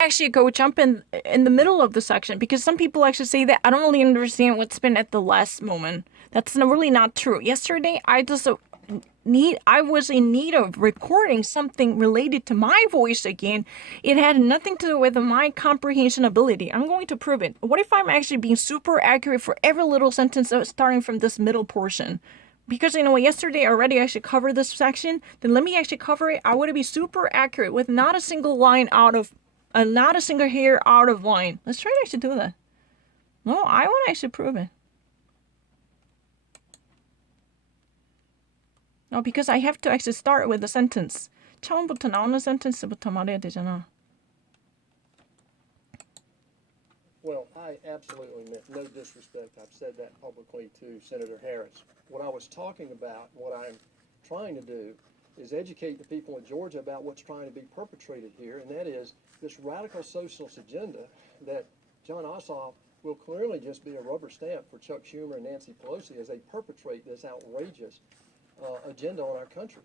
actually go jump in the middle of the section because some people actually say that I don't really understand what's been at the last moment. That's really not true. Yesterday, I was in need of recording something related to my voice again. It had nothing to do with my comprehension ability. I'm going to prove it. What if I'm actually being super accurate for every little sentence starting from this middle portion? Because you know what, yesterday I already actually covered this section, then let me actually cover it. I want to be super accurate with not a single line out of, not a single hair out of line. Let's try to actually do that. No, I want to actually prove it. No, because I have to actually start with the sentence. 처음부터 나오는 센텐스부터 말해야 되잖아. Well, I absolutely meant no disrespect. I've said that publicly to Senator Harris. What I was talking about, what I'm trying to do, is educate the people of Georgia about what's trying to be perpetrated here, and that is this radical socialist agenda that John Ossoff will clearly just be a rubber stamp for Chuck Schumer and Nancy Pelosi as they perpetrate this outrageous agenda on our country.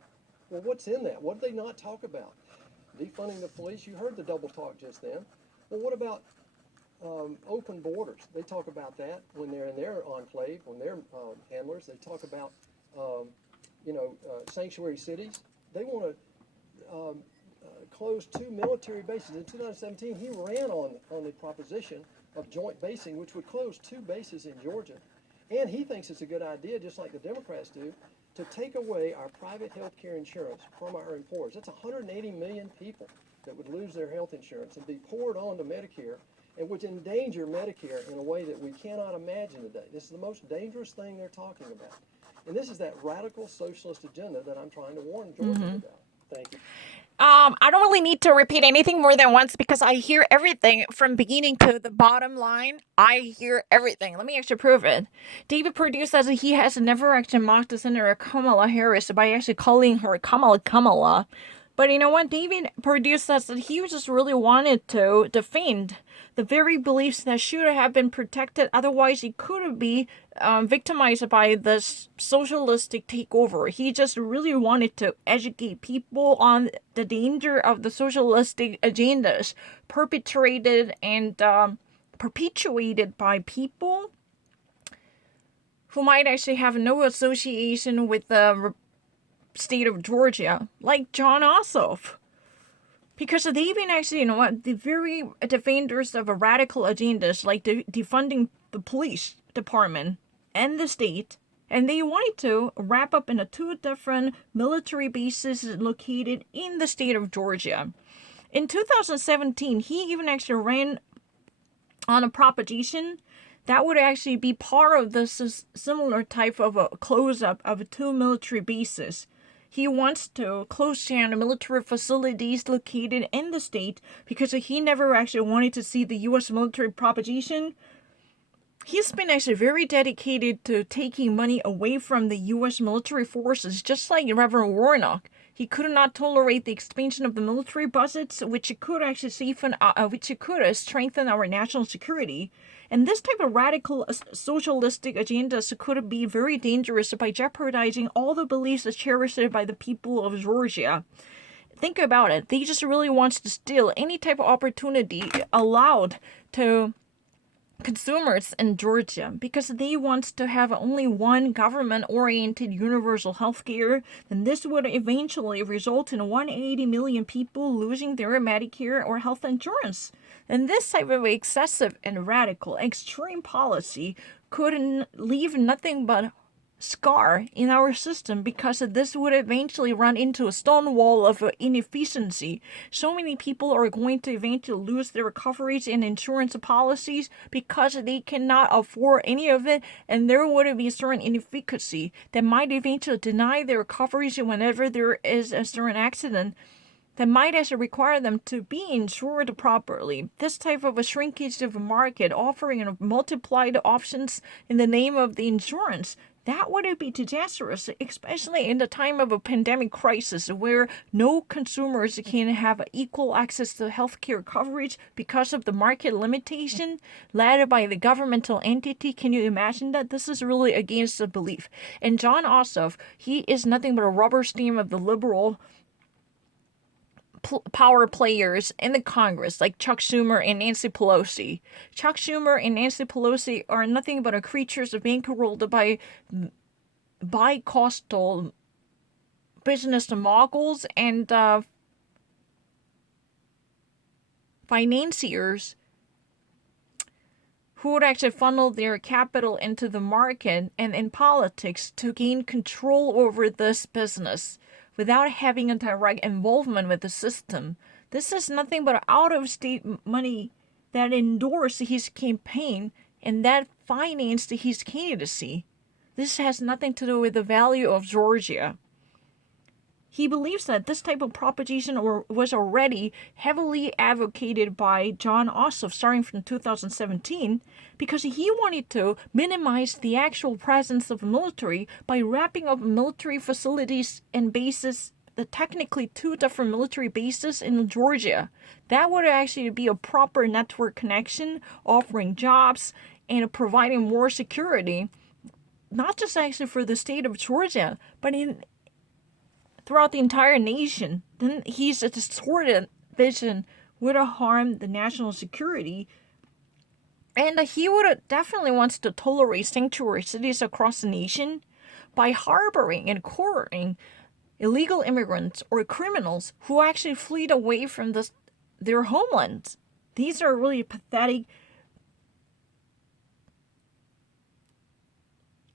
Well, what's in that? What did they not talk about? Defunding the police. You heard the double talk just then. Well, what about open borders? They talk about that when they're in their enclave, when they're handlers. They talk about, sanctuary cities. They want to close 2 military bases. In 2017, he ran on the proposition of joint basing, which would close 2 bases in Georgia. And he thinks it's a good idea, just like the Democrats do, to take away our private health care insurance from our employers. That's 180 million people that would lose their health insurance and be poured onto Medicare, and would endanger Medicare in a way that we cannot imagine today. This is the most dangerous thing they're talking about. And this is that radical socialist agenda that I'm trying to warn Georgians about. Thank you. I don't really need to repeat anything more than once because I hear everything from beginning to the bottom line. I hear everything. Let me actually prove it. David Perdue says that he has never actually mocked the Senator Kamala Harris by actually calling her Kamala. But you know what? David Perdue says that he just really wanted to defend the very beliefs that should have been protected. Otherwise, he could be victimized by this socialistic takeover. He just really wanted to educate people on the danger of the socialistic agendas perpetrated and perpetuated by people who might actually have no association with the state of Georgia, like John Ossoff. Because they've been actually, you know what, the very defenders of a radical agendas, like defunding the police department and the state, and they wanted to wrap up into 2 different military bases located in the state of Georgia. In 2017, he even actually ran on a proposition that would actually be part of this similar type of a close-up of 2 military bases. He wants to close down military facilities located in the state because he never actually wanted to see the U.S. military proposition. He's been actually very dedicated to taking money away from the U.S. military forces, just like Reverend Warnock. He could not tolerate the expansion of the military budgets, which could actually strengthen our national security. And this type of radical socialistic agendas could be very dangerous by jeopardizing all the beliefs cherished by the people of Georgia. Think about it. They just really want to steal any type of opportunity allowed to consumers in Georgia because they want to have only one government-oriented universal health care, then this would eventually result in 180 million people losing their Medicare or health insurance. And this type of excessive and radical extreme policy could leave nothing but scar in our system because this would eventually run into a stone wall of inefficiency. So many people are going to eventually lose their coverage and insurance policies because they cannot afford any of it, and there would be a certain inefficacy that might eventually deny their coverage whenever there is a certain accident that might actually require them to be insured properly. This type of a shrinkage of a market offering multiplied options in the name of the insurance, that would be disastrous, especially in the time of a pandemic crisis where no consumers can have equal access to healthcare coverage because of the market limitation led by the governmental entity. Can you imagine that? This is really against the belief. And John Ossoff, he is nothing but a rubber stamp of the liberal power players in the Congress, like Chuck Schumer and Nancy Pelosi. Chuck Schumer and Nancy Pelosi are nothing but creatures of bankrolled by coastal business moguls and financiers who would actually funnel their capital into the market and in politics to gain control over this business without having a direct involvement with the system. This is nothing but out-of-state money that endorsed his campaign and that financed his candidacy. This has nothing to do with the value of Georgia. He believes that this type of propagation was already heavily advocated by Jon Ossoff starting from 2017 because he wanted to minimize the actual presence of military by wrapping up military facilities and bases, the technically 2 different military bases in Georgia. That would actually be a proper network connection, offering jobs and providing more security, not just actually for the state of Georgia, but throughout the entire nation. Then he's a distorted vision would harm the national security. And he would definitely wants to tolerate sanctuary cities across the nation by harboring and courting illegal immigrants or criminals who actually fled away from their homelands. These are really pathetic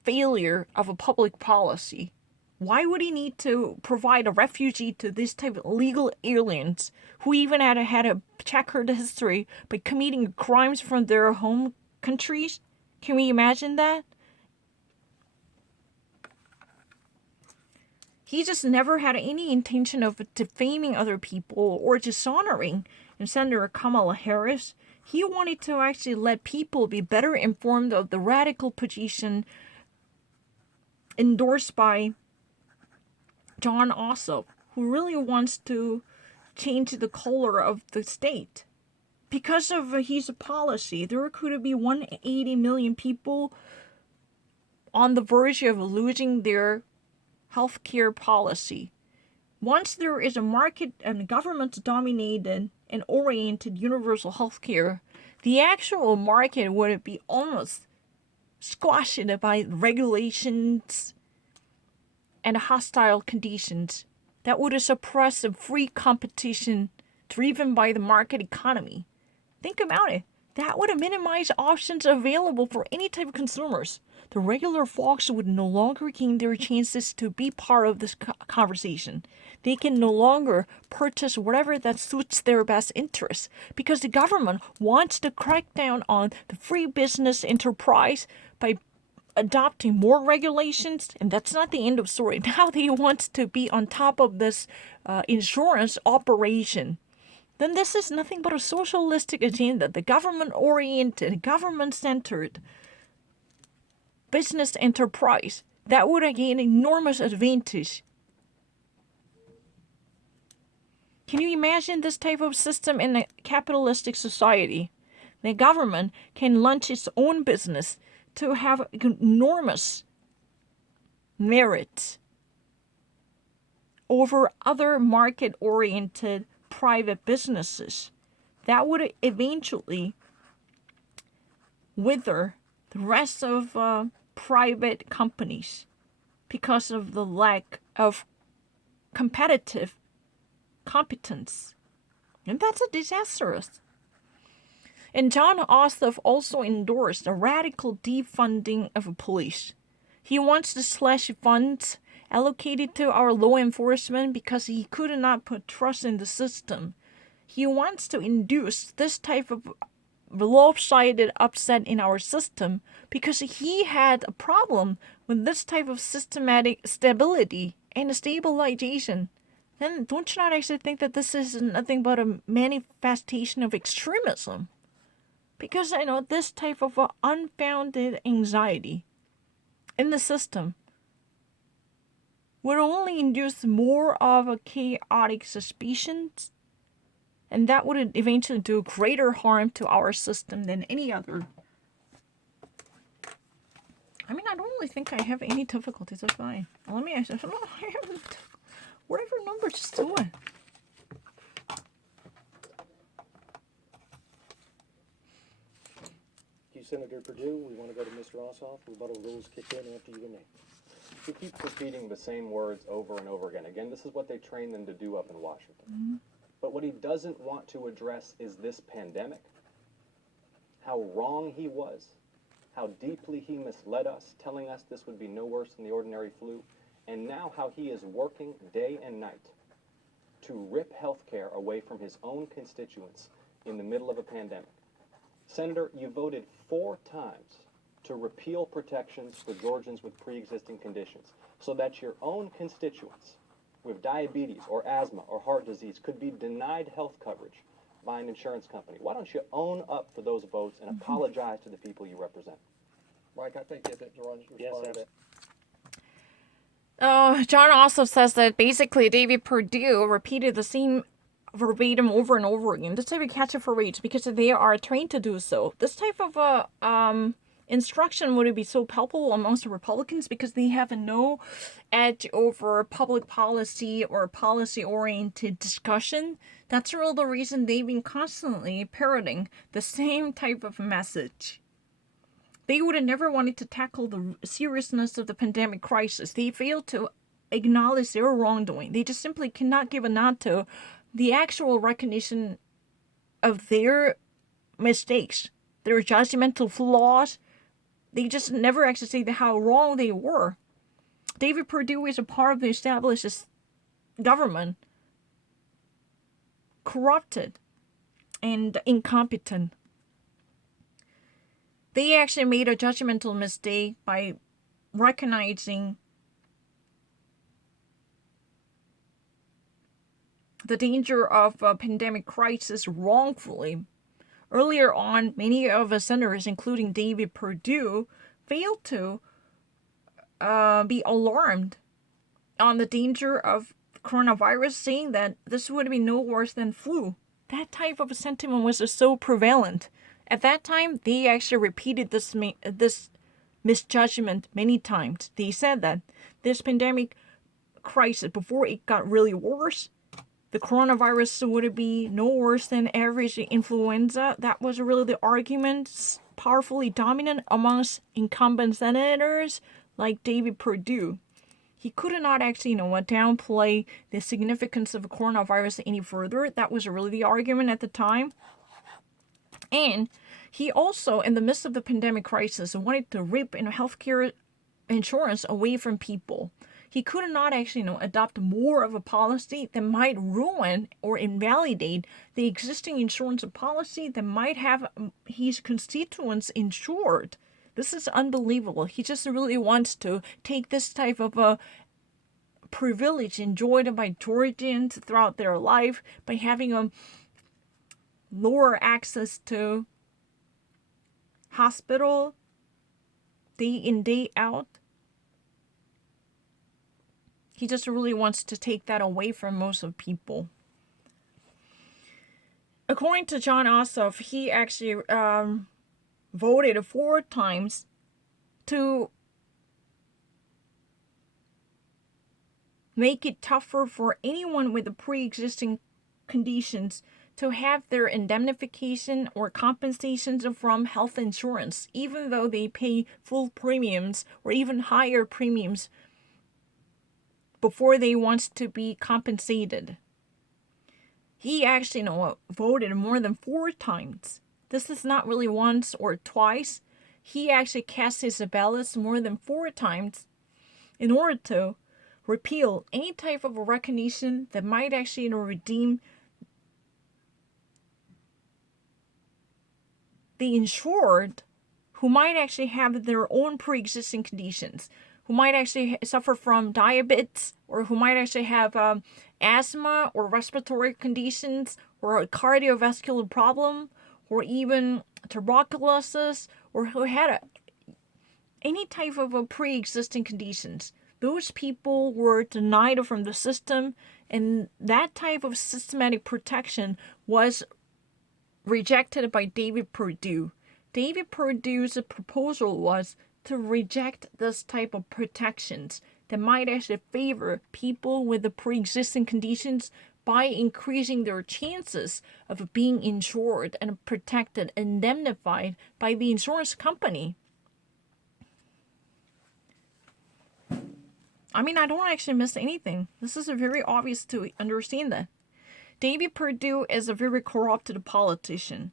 failure of a public policy. Why would he need to provide a refugee to this type of illegal aliens who even had a checkered history by committing crimes from their home countries? Can we imagine that? He just never had any intention of defaming other people or dishonoring Senator Kamala Harris. He wanted to actually let people be better informed of the radical position endorsed by Jon Ossoff, who really wants to change the color of the state. Because of his policy, there could be 180 million people on the verge of losing their healthcare policy. Once there is a market and government-dominated and oriented universal healthcare, the actual market would be almost squashed by regulations and hostile conditions that would suppress a free competition driven by the market economy. Think about it. That would minimize options available for any type of consumers. The regular folks would no longer gain their chances to be part of this conversation. They can no longer purchase whatever that suits their best interests because the government wants to crack down on the free business enterprise by adopting more regulations, and that's not the end of story. Now they want to be on top of this insurance operation. Then this is nothing but a socialistic agenda, the government-oriented, government-centered business enterprise that would gain enormous advantage. Can you imagine this type of system in a capitalistic society? The government can launch its own business to have enormous merit over other market-oriented private businesses. That would eventually wither the rest of private companies because of the lack of competitive competence. And that's a disastrous. And Jon Ossoff also endorsed a radical defunding of police. He wants to slash funds allocated to our law enforcement because he could not put trust in the system. He wants to induce this type of lopsided upset in our system because he had a problem with this type of systematic stability and stabilization. Then don't you not actually think that this is nothing but a manifestation of extremism? Because I know this type of unfounded anxiety in the system would only induce more of a chaotic suspicions, and that would eventually do greater harm to our system than any other. I mean, I don't really think I have any difficulties. That's fine. Let me actually, whatever number, just do it. Senator Perdue. We want to go to Mr. Ossoff. Rebuttal rules kick in after you've been named. He keeps repeating the same words over and over again. Again, this is what they train them to do up in Washington. But what he doesn't want to address is this pandemic, how wrong he was, how deeply he misled us, telling us this would be no worse than the ordinary flu, and now how he is working day and night to rip health care away from his own constituents in the middle of a pandemic. Senator, you voted 4 times to repeal protections for Georgians with pre-existing conditions so that your own constituents with diabetes or asthma or heart disease could be denied health coverage by an insurance company. Why don't you own up for those votes and apologize to the people you represent? Mike, I think that Ron should Yes, respond to sir. that. John also says that basically David Perdue repeated the same verbatim over and over again. This type of catch it for rage because they are trained to do so. This type of instruction would be so palpable amongst the Republicans because they have no edge over public policy or policy-oriented discussion. That's really the reason they've been constantly parroting the same type of message. They would have never wanted to tackle the seriousness of the pandemic crisis. They failed to acknowledge their wrongdoing. They just simply cannot give a nod to the actual recognition of their mistakes, their judgmental flaws. They just never actually say how wrong they were. David Perdue is a part of the established government, corrupted and incompetent. They actually made a judgmental mistake by recognizing the danger of a pandemic crisis wrongfully. Earlier on, many of the senators, including David Perdue, failed to be alarmed on the danger of coronavirus, saying that this would be no worse than flu. That type of sentiment was so prevalent. At that time, they actually repeated this misjudgment many times. They said that this pandemic crisis, before it got really worse, the coronavirus would be no worse than average influenza. That was really the argument, powerfully dominant amongst incumbent senators like David Perdue. He could not actually, downplay the significance of coronavirus any further. That was really the argument at the time. And he also, in the midst of the pandemic crisis, wanted to rip healthcare insurance away from people. He could not actually, adopt more of a policy that might ruin or invalidate the existing insurance policy that might have his constituents insured. This is unbelievable. He just really wants to take this type of a privilege enjoyed by Georgians throughout their life by having a lower access to hospital day in, day out. He just really wants to take that away from most of people. According to Jon Ossoff, he actually voted 4 times to make it tougher for anyone with the pre-existing conditions to have their indemnification or compensations from health insurance, even though they pay full premiums or even higher premiums before they want to be compensated. He actually voted more than 4 times. This is not really once or twice. He actually cast his ballots more than 4 times in order to repeal any type of recognition that might actually redeem the insured who might actually have their own pre-existing conditions, who might actually suffer from diabetes, or who might actually have asthma or respiratory conditions, or a cardiovascular problem, or even tuberculosis, or who had any type of a pre-existing conditions. Those people were denied from the system, and that type of systematic protection was rejected by David Perdue. David Perdue's proposal was to reject this type of protections that might actually favor people with the pre-existing conditions by increasing their chances of being insured and protected, indemnified by the insurance company. I mean, I don't actually miss anything. This is very obvious to understand that. David Perdue is a very corrupted politician.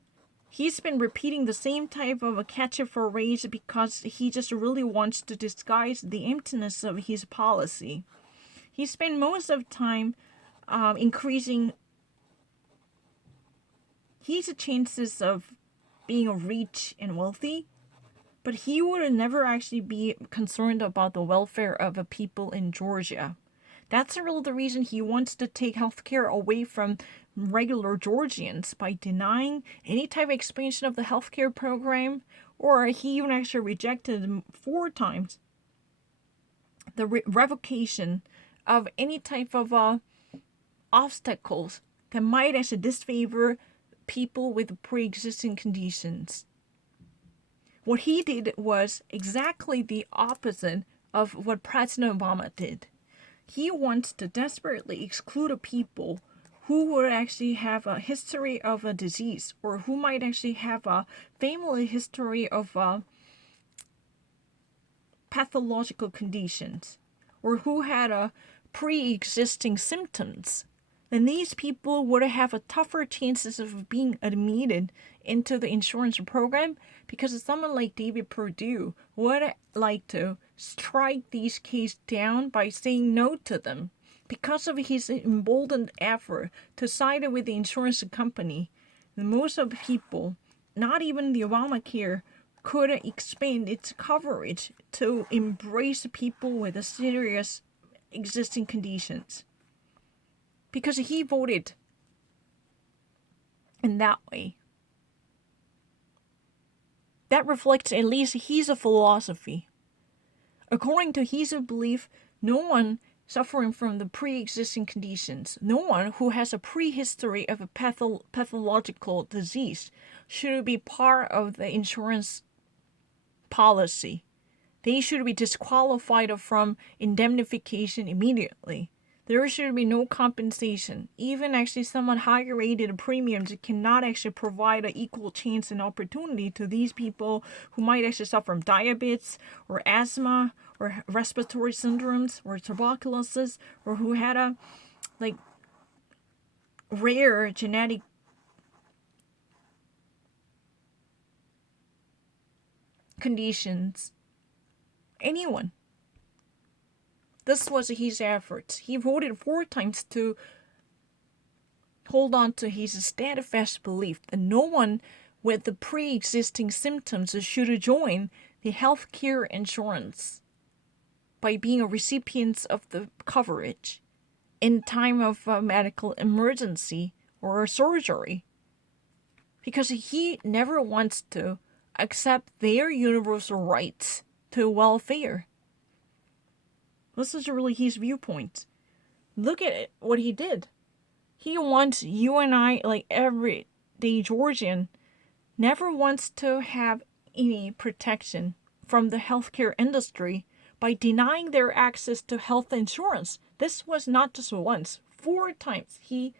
He's been repeating the same type of a catchy phrase because he just really wants to disguise the emptiness of his policy. He spent most of the time increasing his chances of being rich and wealthy, but he would never actually be concerned about the welfare of the people in Georgia. That's really the reason he wants to take healthcare away from regular Georgians by denying any type of expansion of the healthcare program, or he even actually rejected 4 times the revocation of any type of obstacles that might actually disfavor people with pre-existing conditions. What he did was exactly the opposite of what President Obama did. He wants to desperately exclude people who would actually have a history of a disease, or who might actually have a family history of pathological conditions, or who had a pre-existing symptoms. Then these people would have a tougher chances of being admitted into the insurance program, because someone like David Perdue would like to strike these cases down by saying no to them. Because of his emboldened effort to side with the insurance company, most of the people, not even the Obamacare, could expand its coverage to embrace people with serious existing conditions. Because he voted in that way. That reflects at least his philosophy. According to his belief, no one suffering from the pre-existing conditions, no one who has a prehistory of a pathological disease, should be part of the insurance policy. They should be disqualified from indemnification immediately. There should be no compensation. Even actually someone higher rated premiums cannot actually provide an equal chance and opportunity to these people who might actually suffer from diabetes or asthma or respiratory syndromes or tuberculosis, or who had a rare genetic conditions. Anyone. This was his efforts. He voted 4 times to hold on to his steadfast belief that no one with the pre-existing symptoms should join the healthcare insurance by being a recipient of the coverage in time of a medical emergency or a surgery. Because he never wants to accept their universal rights to welfare. This is really his viewpoint. Look at what he did. He wants you and I, like everyday Georgian, never wants to have any protection from the healthcare industry by denying their access to health insurance. This was not just once, 4 times. He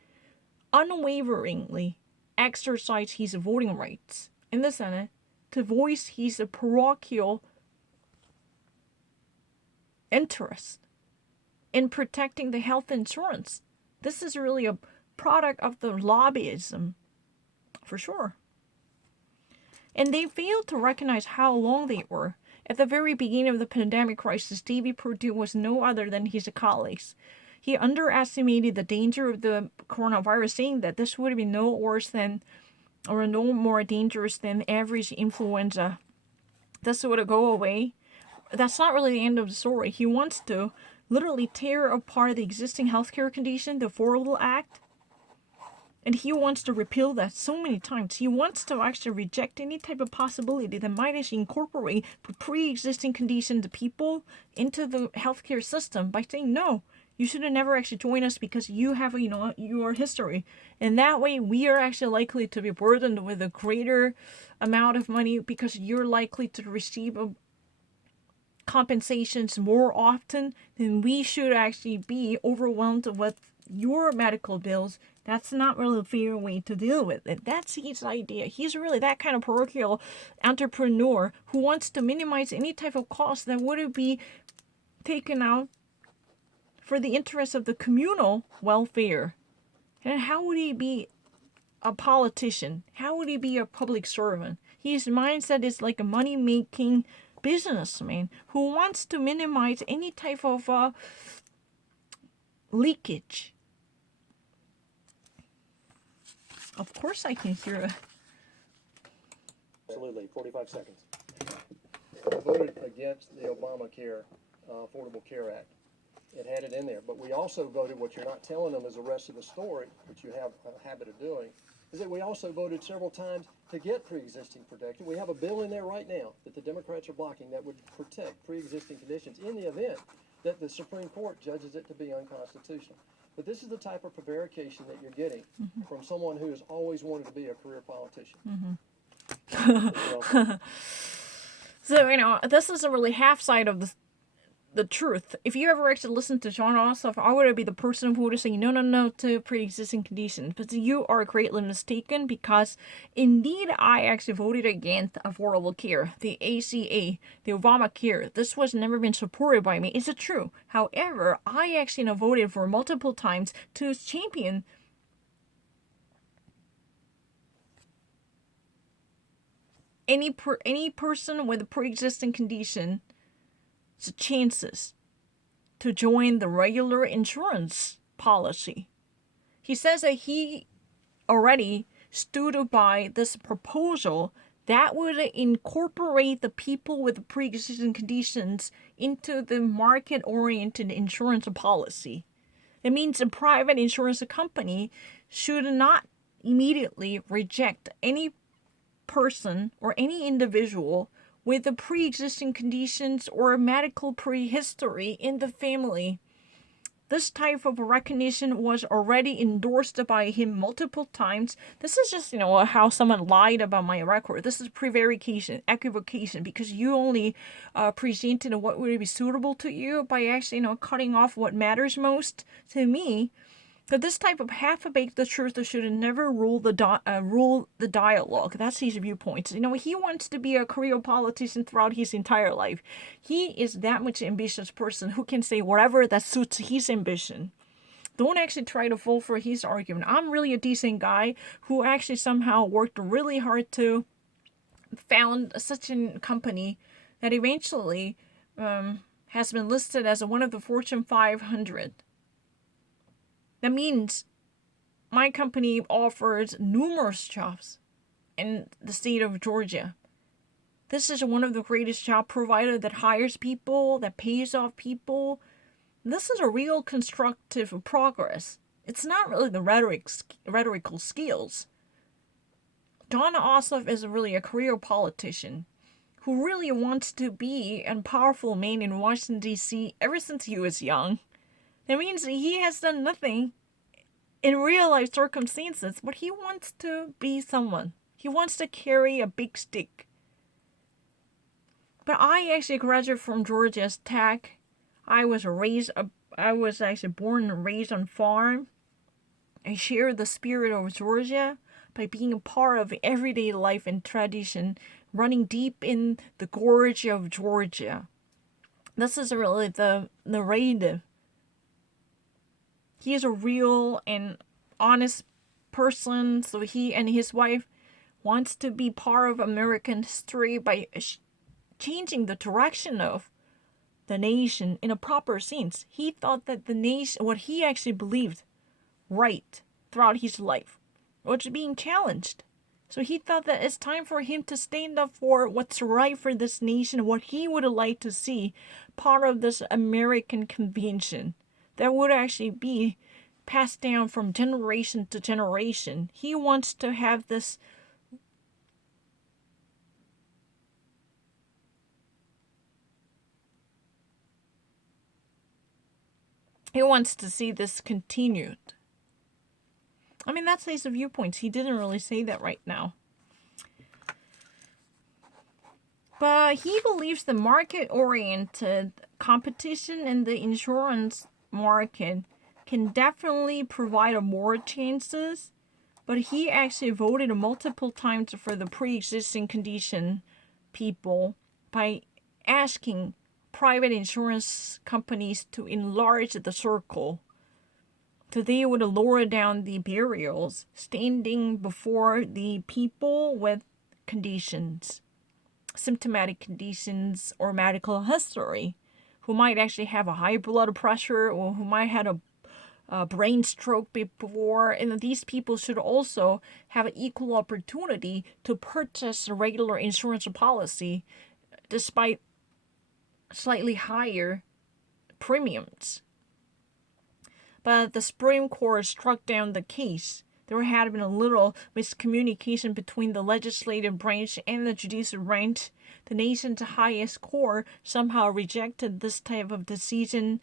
unwaveringly exercised his voting rights in the Senate to voice his parochial interest in protecting the health insurance. This is really a product of the lobbyism, for sure. And they failed to recognize how long they were. At the very beginning of the pandemic crisis, David Perdue was no other than his colleagues. He underestimated the danger of the coronavirus, saying that this would be no worse than, or no more dangerous than average influenza. This would go away. That's not really the end of the story. He wants to literally tear apart the existing healthcare condition, the Affordable Act, and he wants to repeal that so many times. He wants to actually reject any type of possibility that might actually incorporate pre-existing conditions people into the healthcare system by saying, no, you should have never actually joined us because you have, your history. And that way we are actually likely to be burdened with a greater amount of money because you're likely to receive compensations more often than we should actually be overwhelmed with your medical bills, that's not really a fair way to deal with it. That's his idea. He's really that kind of parochial entrepreneur who wants to minimize any type of cost that would be taken out for the interest of the communal welfare. And how would he be a politician? How would he be a public servant? His mindset is like a money-making businessman who wants to minimize any type of leakage. Of course I can hear it. Absolutely, 45 seconds. I voted against the Obamacare Affordable Care Act. It had it in there, but we also voted, what you're not telling them is the rest of the story, which you have a habit of doing, is that we also voted several times to get pre-existing protection. We have a bill in there right now that the Democrats are blocking that would protect pre-existing conditions in the event that the Supreme Court judges it to be unconstitutional. But this is the type of prevarication that you're getting from someone who has always wanted to be a career politician. So, this isn't really half side of the truth. If you ever actually listen to Jon Ossoff, I would be the person who would say no to pre-existing conditions. But you are greatly mistaken, because indeed I actually voted against affordable care, the ACA, the Obamacare. This was never been supported by me. Is it true? However, I actually voted for multiple times to champion any person with a pre-existing condition chances to join the regular insurance policy. He says that he already stood by this proposal that would incorporate the people with pre-existing conditions into the market-oriented insurance policy. It means a private insurance company should not immediately reject any person or any individual with the pre-existing conditions or medical prehistory in the family. This type of recognition was already endorsed by him multiple times. This is just, how someone lied about my record. This is prevarication, equivocation, because you only presented what would be suitable to you by actually, cutting off what matters most to me. But this type of half-baked truth should never rule the dialogue. That's his viewpoint. He wants to be a career politician throughout his entire life. He is that much ambitious person who can say whatever that suits his ambition. Don't actually try to fall for his argument. I'm really a decent guy who actually somehow worked really hard to found such a company that eventually has been listed as one of the Fortune 500. That means my company offers numerous jobs in the state of Georgia. This is one of the greatest job providers that hires people, that pays off people. This is a real constructive progress. It's not really the rhetorical skills. Jon Ossoff is really a career politician who really wants to be a powerful man in Washington, D.C. ever since he was young. That means he has done nothing in real life circumstances, but he wants to be someone. He wants to carry a big stick. But I actually graduated from Georgia Tech. I was actually born and raised on farm. I share the spirit of Georgia by being a part of everyday life and tradition, running deep in the gorge of Georgia. This is really the narrative. He is a real and honest person, so he and his wife wants to be part of American history by changing the direction of the nation in a proper sense. He thought that the nation, what he actually believed right throughout his life, was being challenged. So he thought that it's time for him to stand up for what's right for this nation, what he would like to see part of this American convention that would actually be passed down from generation to generation. He wants to have this he wants to see this continued. I mean, that's his viewpoints. He didn't really say that right now. But he believes the market-oriented competition in the insurance market can definitely provide more chances, but he actually voted multiple times for the pre-existing condition people by asking private insurance companies to enlarge the circle so they would lower down the barriers standing before the people with conditions, symptomatic conditions, or medical history, who might actually have a high blood pressure or who might have a brain stroke before. And these people should also have an equal opportunity to purchase a regular insurance policy despite slightly higher premiums. But the Supreme Court struck down the case. There had been a little miscommunication between the legislative branch and the judicial branch. The nation's highest court somehow rejected this type of decision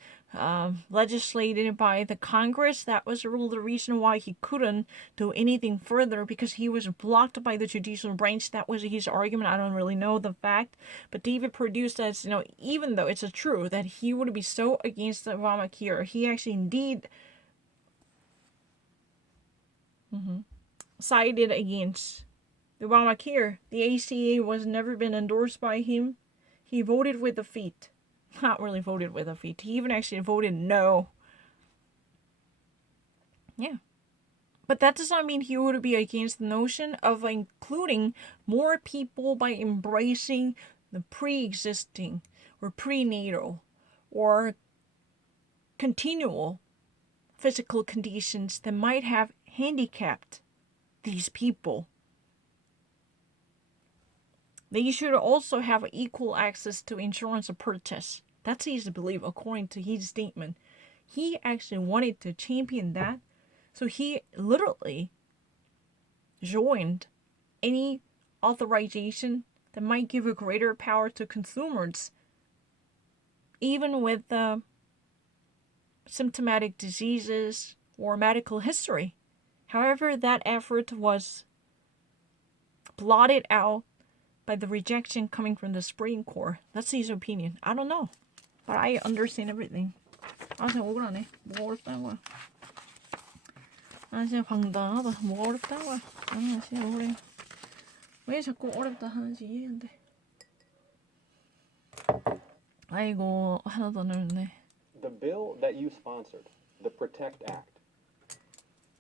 legislated by the Congress. That was really the reason why he couldn't do anything further, because he was blocked by the judicial branch. That was his argument. I don't really know the fact. But David Perdue says, even though it's true that he would be so against Obamacare, he actually indeed sided against Obamacare. The ACA was never been endorsed by him. He voted with the feet. Not really voted with the feet. He even actually voted no. Yeah. But that does not mean he would be against the notion of including more people by embracing the pre-existing or prenatal or continual physical conditions that might have handicapped these people. They should also have equal access to insurance purchase. That's his belief, according to his statement. He actually wanted to champion that. So he literally joined any authorization that might give a greater power to consumers, even with symptomatic diseases or medical history. However, that effort was blotted out by the rejection coming from the Supreme Court. That's his opinion. I don't know. But I understand everything. 아, 진짜 억울하네. 뭐가 어렵다는 거야. 아, 진짜 황당하다. 뭐가 어렵다는 거야. 아, 진짜 억울해. 왜 자꾸 어렵다 하는지 이해한데. 아이고, 하나도 안 어렵네. The bill that you sponsored, the PROTECT Act,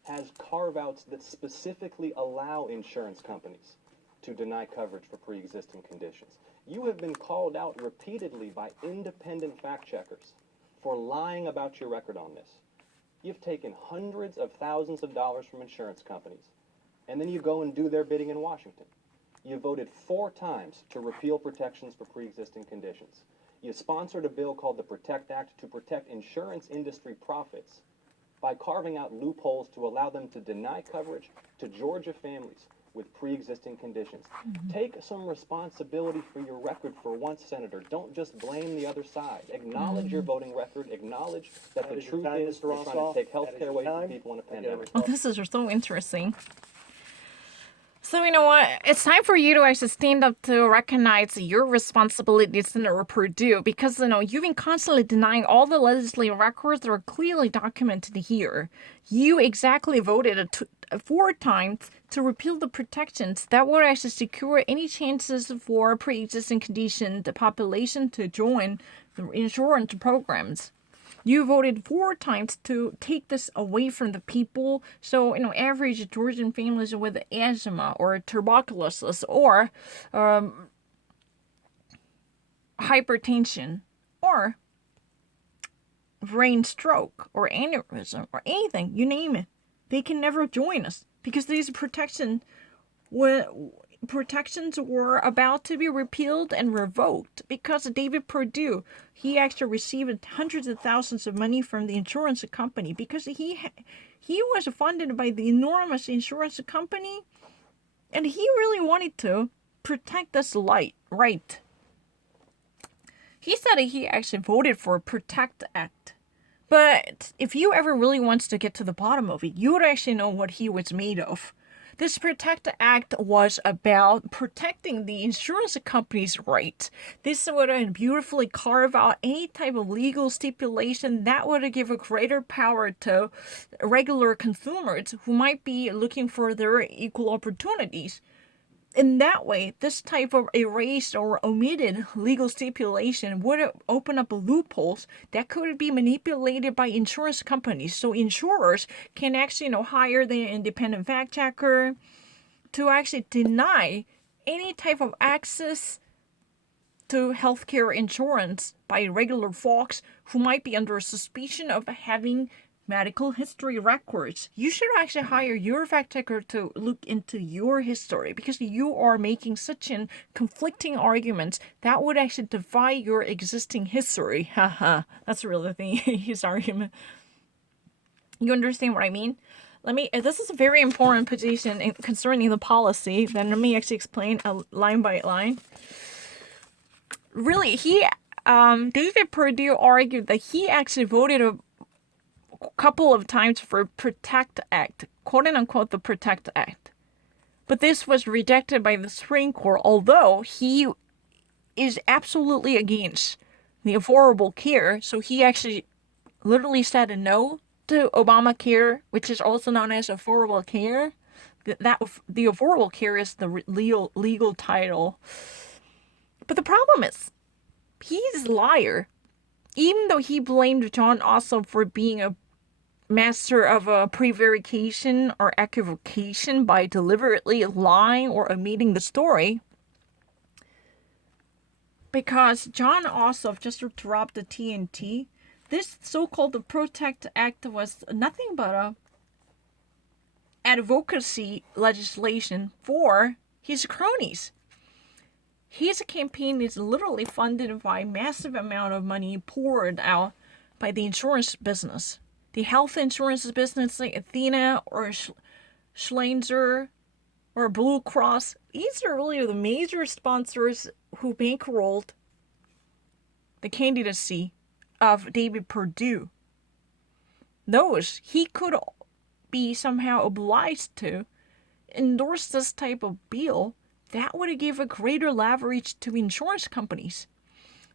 has carve-outs that specifically allow insurance companies to deny coverage for pre-existing conditions. You have been called out repeatedly by independent fact-checkers for lying about your record on this. You've taken hundreds of thousands of dollars from insurance companies, and then you go and do their bidding in Washington. You voted 4 times to repeal protections for pre-existing conditions. You sponsored a bill called the PROTECT Act to protect insurance industry profits by carving out loopholes to allow them to deny coverage to Georgia families with pre-existing conditions. Take some responsibility for your record for once, Senator. Don't just blame the other side. Acknowledge your voting record. Acknowledge that the truth is we're trying to take health care away from people in a pandemic. Oh, this is so interesting. So, you know what? It's time for you to actually stand up to recognize your responsibilities, Senator Perdue, because, you've been constantly denying all the legislative records that are clearly documented here. You exactly voted 4 times to repeal the protections that would actually secure any chances for pre-existing condition the population to join the insurance programs. You voted 4 times to take this away from the people. So, average Georgian families with asthma or tuberculosis or hypertension or brain stroke or aneurysm or anything, you name it, they can never join us because these protections were about to be repealed and revoked because David Perdue, he actually received hundreds of thousands of money from the insurance company because he was funded by the enormous insurance company, and he really wanted to protect this right. He said he actually voted for PROTECT Act. But if you ever really wants to get to the bottom of it, you would actually know what he was made of. This Protect Act was about protecting the insurance company's rights. This would beautifully carve out any type of legal stipulation that would give a greater power to regular consumers who might be looking for their equal opportunities. In that way, this type of erased or omitted legal stipulation would open up loopholes that could be manipulated by insurance companies. So insurers can actually, hire the independent fact checker to actually deny any type of access to healthcare insurance by regular folks who might be under suspicion of having medical history records. You should actually hire your fact checker to look into your history because you are making such an conflicting arguments that would actually defy your existing history. Haha, that's really the his argument. You understand what I mean? This is a very important position concerning the policy. Then let me actually explain line by line. Really, David Perdue argued that he actually voted a couple of times for Protect Act, quote unquote the Protect Act. But this was rejected by the Supreme Court, although he is absolutely against the Affordable Care. So he actually literally said no to Obamacare, which is also known as Affordable Care. The Affordable Care is the legal title. But the problem is, he's a liar. Even though he blamed Jon Ossoff for being a master of a prevarication or equivocation by deliberately lying or omitting the story, because Jon Ossoff just dropped the TNT, this so-called Protect Act was nothing but a advocacy legislation for his cronies. His campaign is literally funded by massive amount of money poured out by the insurance business. The health insurance business like Athena or Schleicher or Blue Cross, these are really the major sponsors who bankrolled the candidacy of David Perdue. Those he could be somehow obliged to endorse this type of bill that would give a greater leverage to insurance companies.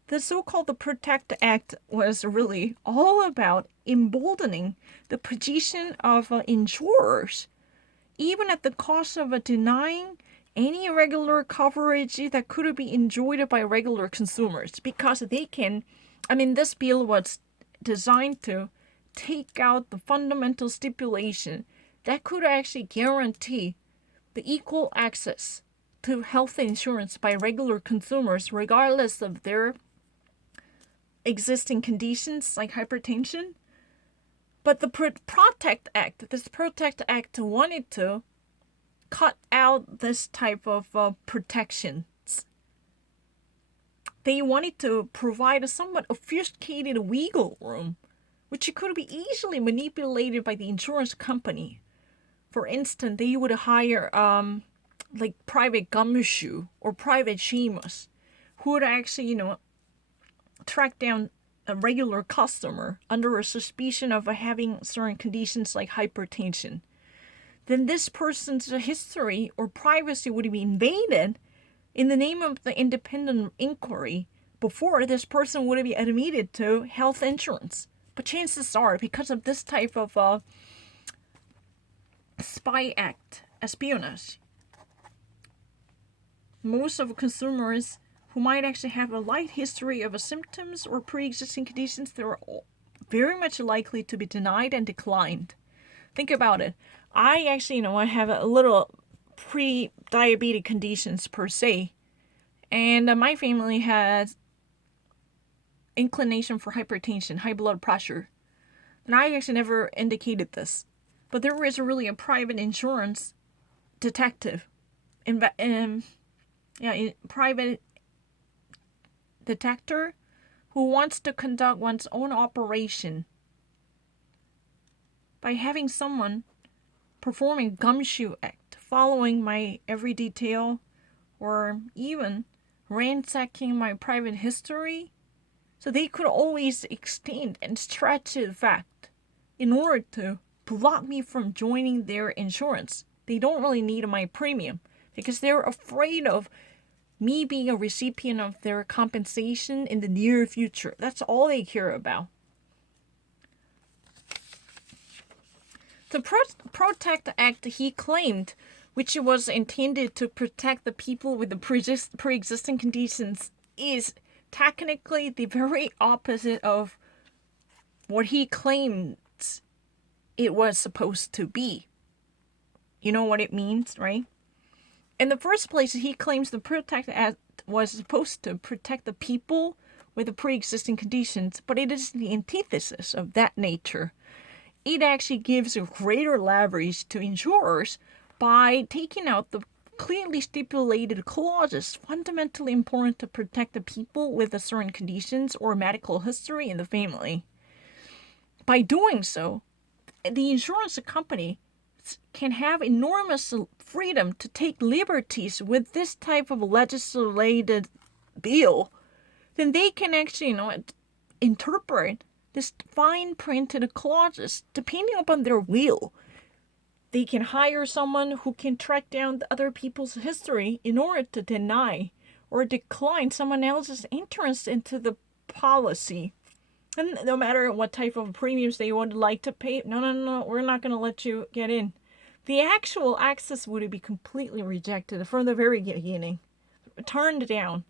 The so-called Protect Act was really all about emboldening the position of insurers, even at the cost of denying any regular coverage that could be enjoyed by regular consumers, because this bill was designed to take out the fundamental stipulation that could actually guarantee the equal access to health insurance by regular consumers, regardless of their existing conditions like hypertension. But the Protect Act wanted to cut out this type of protections. They wanted to provide a somewhat obfuscated wiggle room, which could be easily manipulated by the insurance company. For instance, they would hire like private Gumshoe or private Seamus, who would actually, track down a regular customer under a suspicion of having certain conditions like hypertension. Then this person's history or privacy would be invaded in the name of the independent inquiry before this person would be admitted to health insurance. But chances are, because of this type of spy act, espionage, most of consumers who might actually have a light history of symptoms or pre-existing conditions, they're very much likely to be denied and declined. Think about it. I actually, I have a little pre-diabetic conditions per se, and my family has inclination for hypertension, high blood pressure, and I actually never indicated this. But there is really a private insurance detective, private detector who wants to conduct one's own operation by having someone performing Gumshoe Act, following my every detail, or even ransacking my private history, so they could always extend and stretch the fact in order to block me from joining their insurance. They don't really need my premium because they're afraid of me being a recipient of their compensation in the near future. That's all they care about. The Protect Act, he claimed, which was intended to protect the people with the pre-existing conditions, is technically the very opposite of what he claimed it was supposed to be. You know what it means, right? In the first place, he claims the Protect Act was supposed to protect the people with the pre-existing conditions, but it is the antithesis of that nature. It actually gives a greater leverage to insurers by taking out the clearly stipulated clauses fundamentally important to protect the people with a certain conditions or medical history in the family. By doing so, the insurance company can have enormous freedom to take liberties with this type of legislated bill. Then they can actually, interpret this fine printed clauses depending upon their will. They can hire someone who can track down the other people's history in order to deny or decline someone else's entrance into the policy. And no matter what type of premiums they would like to pay, no, we're not going to let you get in. The actual access would be completely rejected from the very beginning. Turned down.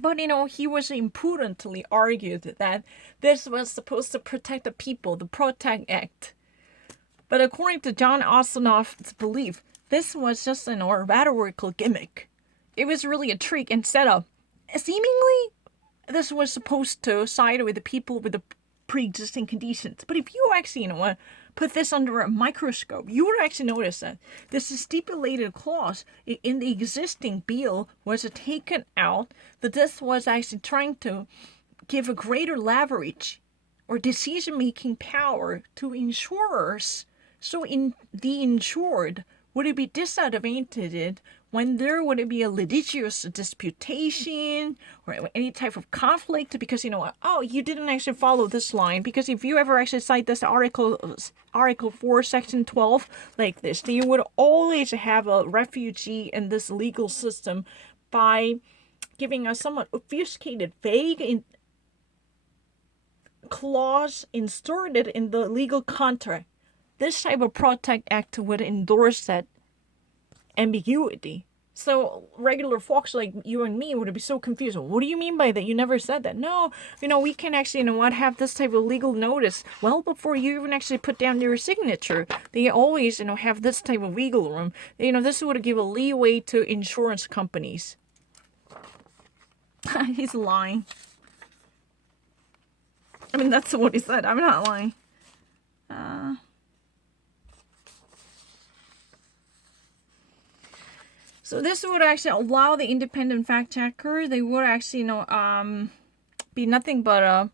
But, he was impudently argued that this was supposed to protect the people, the Protect Act. But according to John Osinoff's belief, this was just an rhetorical gimmick. It was really a trick and setup. Seemingly, this was supposed to side with the people with the pre-existing conditions. But if you actually, put this under a microscope, you would actually notice that this stipulated clause in the existing bill was taken out, that this was actually trying to give a greater leverage or decision-making power to insurers. So the insured would be disadvantaged when there would be a litigious disputation or any type of conflict because, you didn't actually follow this line. Because if you ever actually cite this Article 4, Section 12, like this, then you would always have a refugee in this legal system by giving a somewhat obfuscated, vague clause inserted in the legal contract. This type of Protect Act would endorse that ambiguity. So regular folks like you and me would be so confused. What do you mean by that? You never said that. No, we can actually, have this type of legal notice well before you even actually put down your signature. They always, have this type of legal room. This would give a leeway to insurance companies. He's lying. That's what he said. I'm not lying. So this would actually allow the independent fact checker. They would actually, be nothing but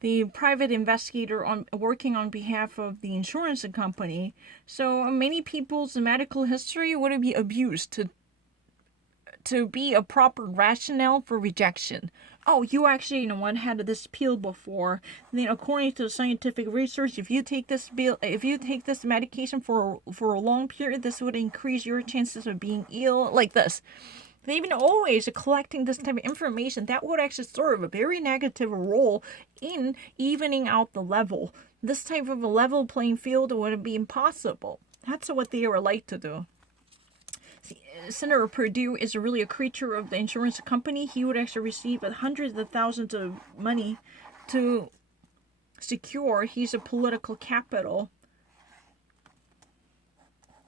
the private investigator working on behalf of the insurance company. So many people's medical history would be abused to be a proper rationale for rejection. Oh, you actually, had this pill before. And then, according to scientific research, if you take this medication for a long period, this would increase your chances of being ill. Like this. They've been always collecting this type of information that would actually serve a very negative role in evening out the level. This type of a level playing field would be impossible. That's what they would like to do. Senator Perdue is really a creature of the insurance company. He would actually receive hundreds of thousands of money to secure his political capital.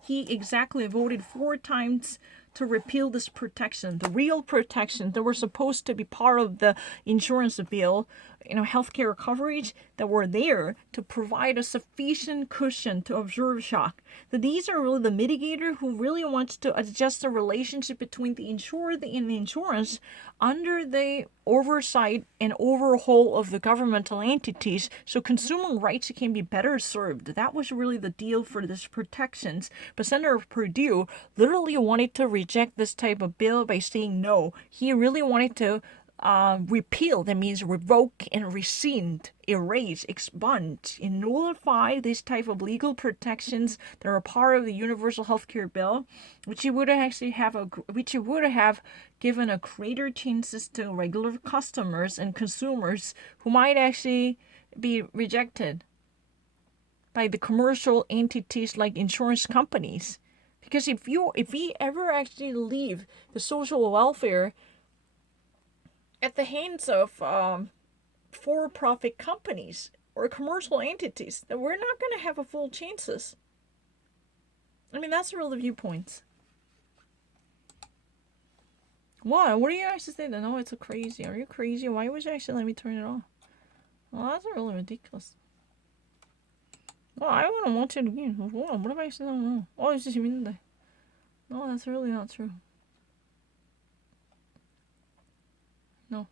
He exactly voted 4 times to repeal this protection, the real protection that were supposed to be part of the insurance bill, healthcare coverage that were there to provide a sufficient cushion to absorb shock. That these are really the mitigator who really wants to adjust the relationship between the insured and the insurance under the oversight and overhaul of the governmental entities, so consumer rights can be better served. That was really the deal for this protections. But Senator Perdue literally wanted to reject this type of bill by saying no. He really wanted to repeal, that means revoke and rescind, erase, expunge, and nullify these type of legal protections that are part of the universal healthcare bill, which you would actually have which you would have given a greater chances to regular customers and consumers who might actually be rejected by the commercial entities like insurance companies. Because if we ever actually leave the social welfare at the hands of for-profit companies or commercial entities, then we're not going to have a full chances. I mean, that's the real viewpoints. What? What do you actually say then? Oh, it's a crazy. Are you crazy? Why would you actually let me turn it off? Well, that's really ridiculous. I want to watch it again. What have I actually done wrong? it's just 재밌는데. No, that's really not true. No.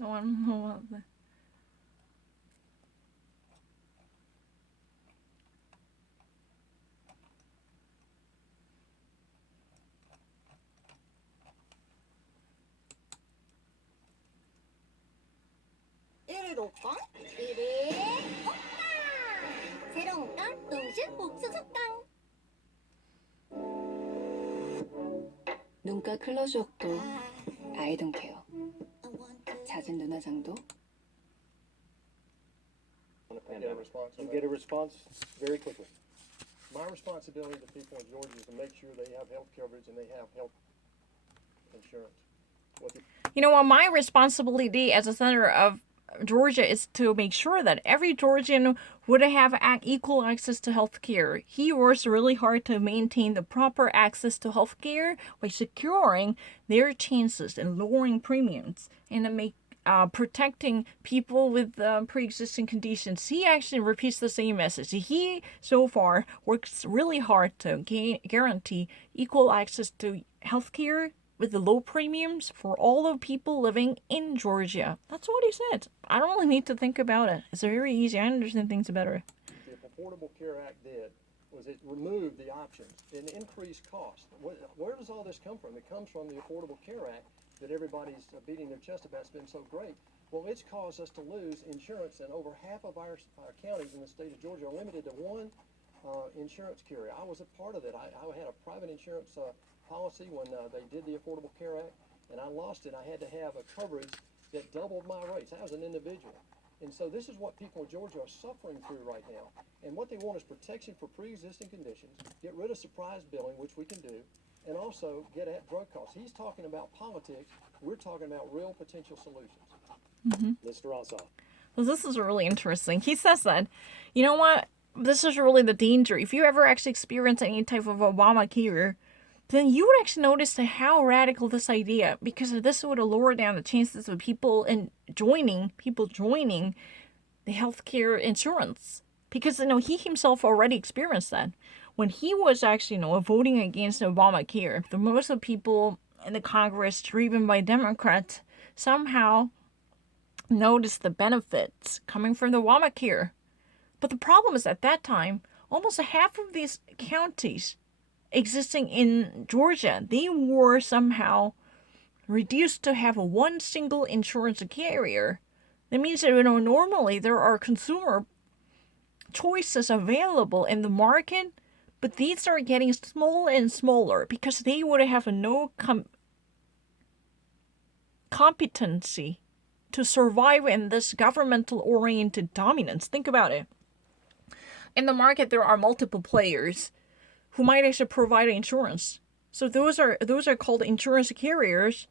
No, I don't know about that. 일을 놓고 일을 옥강 새로운 깡 동실 옥수수깡 눈가 클로즈업도 아이돈 케어 잦은 눈화장도 On a Get a pandemic. response. You get a response very quickly. My responsibility to people in Georgia is to make sure they have health coverage and they have health insurance. What the, You know what? My responsibility as a senator of Georgia is to make sure that every Georgian would have equal access to health care. He works really hard to maintain the proper access to health care by securing their chances and lowering premiums and to make protecting people with pre-existing conditions. He actually repeats the same message. He so far works really hard to guarantee equal access to health care with the low premiums for all the people living in Georgia. That's what he said. I don't really need to think about it. It's very easy. I understand things better. the Affordable Care Act did was it removed the options and increased cost. Where does all this come from? It comes from the Affordable Care Act that everybody's beating their chest about. It's been so great. Well, it's caused us to lose insurance, and over half of our counties in the state of Georgia are limited to one insurance carrier. I was a part of it. I had a private insurance policy when they did the Affordable Care Act, and I lost it. I had to have a coverage that doubled my rates. I was an individual. And so this is what people in Georgia are suffering through right now. And what they want is protection for pre-existing conditions, get rid of surprise billing, which we can do, and also get at drug costs. He's talking about politics. We're talking about real potential solutions. Mr. Ossoff. Well, this is really interesting. He says that, you know what? This is really the danger. If you ever actually experience any type of Obamacare, then you would actually notice how radical this idea, because this would lower down the chances of people joining the healthcare insurance. Because he himself already experienced that when he was actually voting against Obamacare. The most of people in the Congress, driven by Democrats, somehow noticed the benefits coming from the Obamacare. But the problem is at that time, almost half of these counties existing in Georgia, they were somehow reduced to have one single insurance carrier. That means that normally there are consumer choices available in the market, but these are getting smaller and smaller because they would have no competency to survive in this governmental oriented dominance. Think about it. In the market there are multiple players who might actually provide insurance. So those are called insurance carriers.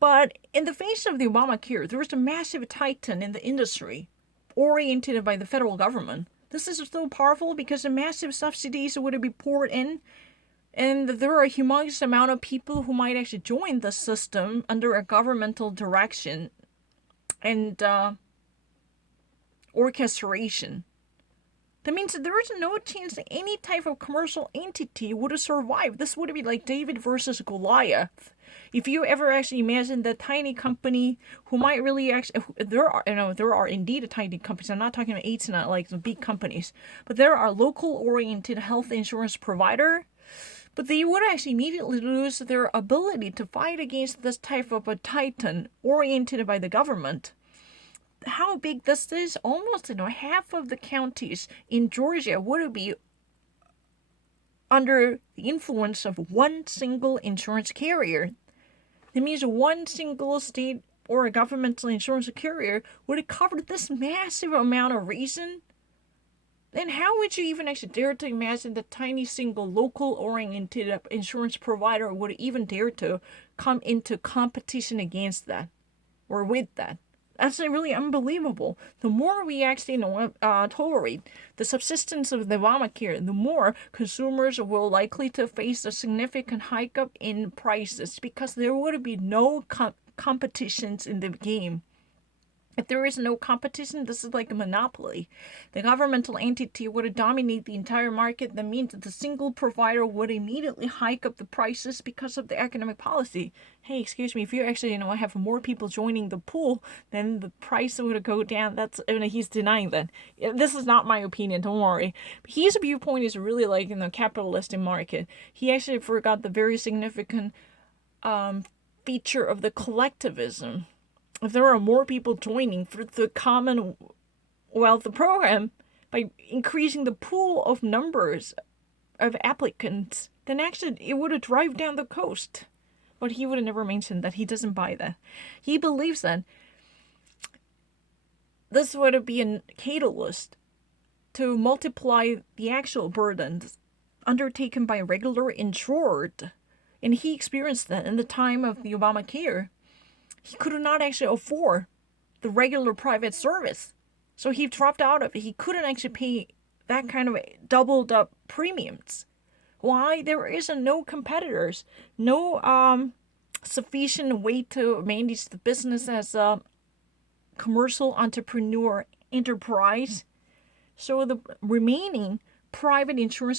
But in the face of the Obamacare, there was a massive titan in the industry oriented by the federal government. This is so powerful because the massive subsidies would be poured in, and there are a humongous amount of people who might actually join the system under a governmental direction and orchestration. That means that there is no chance any type of commercial entity would have survived. This would be like David versus Goliath. If you ever actually imagine the tiny company who might really actually, there are indeed tiny companies. I'm not talking about it's not like the big companies, but there are local oriented health insurance provider, but they would actually immediately lose their ability to fight against this type of a titan oriented by the government. How big this is? Almost half of the counties in Georgia would be under the influence of one single insurance carrier. That means one single state or a governmental insurance carrier would have covered this massive amount of reason. Then how would you even actually dare to imagine the tiny single local oriented insurance provider would even dare to come into competition against that or with that? That's really unbelievable. The more we actually tolerate the subsistence of the Obamacare, the more consumers will likely to face a significant hike up in prices because there would be no competitions in the game. If there is no competition, this is like a monopoly. The governmental entity would dominate the entire market. That means that the single provider would immediately hike up the prices because of the economic policy. Hey, excuse me, if you actually, have more people joining the pool, then the price would go down. That's, he's denying that. This is not my opinion, don't worry. But his viewpoint is really like in the capitalistic market. He actually forgot the very significant feature of the collectivism. If there are more people joining for the Commonwealth program by increasing the pool of numbers of applicants, then actually it would drive down the cost. But he would have never mentioned that. He doesn't buy that. He believes that this would be a catalyst to multiply the actual burdens undertaken by regular insured. And he experienced that in the time of the Obamacare. He could not actually afford the regular private service. So he dropped out of it. He couldn't actually pay that kind of doubled up premiums. Why? There is no competitors, no sufficient way to manage the business as a commercial entrepreneur enterprise. So the remaining private insurance